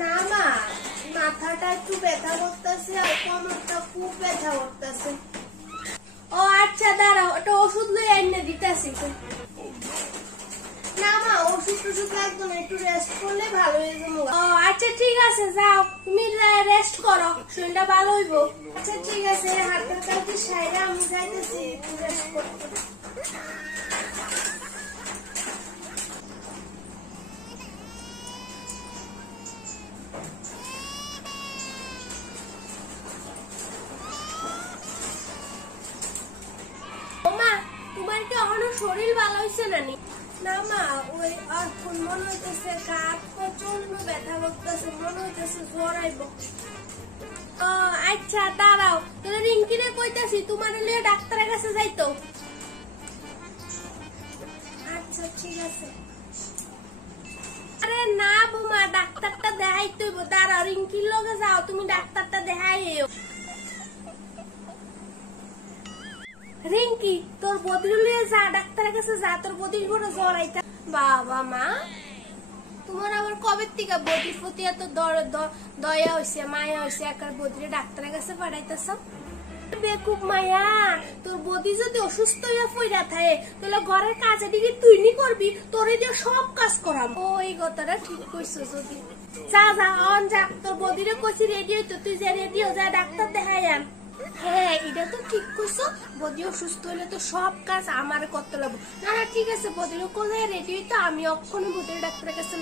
না মা, মাথাটা একটু ব্যথা করতেছে আর কোমরটা খুব ব্যথা করতেছে। ও আচ্ছা দাঁড়াও, ওটা ওষুধ লয়ে এনে দিতেছি। না মা, ওষুধ টষুধ লাগবে না, একটু রেস্ট করলে ভালো হয়ে যাবে। ও আচ্ছা ঠিক আছে, যাও তুমি রেস্ট করো, শরীরটা ভালো হইব। আচ্ছা ঠিক আছে, হাতের কাছে সাইরা আমি যাইতেছি একটু রেস্ট করতে। তোমার কি এখনো শরীর ভালো হয়েছে নানি? না মা, ওই এখন মনে হইতেছে কাপ প্রচন্ড ব্যথা করতেছে, মনে হইতেছে জ্বর আইব। আচ্ছা দাঁড়াও, তাহলে রিঙ্কিরে কইতাছি তোমার লিয়ে ডাক্তারের কাছে যাইতো। আচ্ছা ঠিক আছে। আরে না বৌমা, ডাক্তারটা দেখাইতে হইব, দাঁড়াও রিঙ্কির লগে যাও, তুমি ডাক্তারটা দেখাই। রিঙ্কি, তোর বদির লিয়ে যা, ডাক্তারের কাছে যা, তোর বদির বড় জ্বর আইতা। বাবা মা, তোমার আবার কবে থেকে বদির প্রতি এত দয়া হইছে, মায়া হইছে, একার বদিরে ডাক্তারের কাছে পাঠাইতেছ? বেকুব মায়া, তোর বদি যদি অসুস্থ হইয়া পইরা থাকে তাহলে ঘরের কাজে দিকে তুই নি করবি, তোরে দিয়ে সব কাজ করাম। ও এই কথাটা ঠিক কইছো। যদি যা যা অন যা, তোর বদিরে কইছি রেডি হইতো, তুই যে রেডি হয়ে যা, ডাক্তার দেখাই আন। হ্যাঁ এটা তো ঠিক কইছো, বদি অসুস্থ হইলে তো সব কাজ আমার করতে লাগবে। না ঠিক আছে, বদির কোথায় রেডি হইতো, আমি অক্ষণ বদির ডাক্তারের কাছে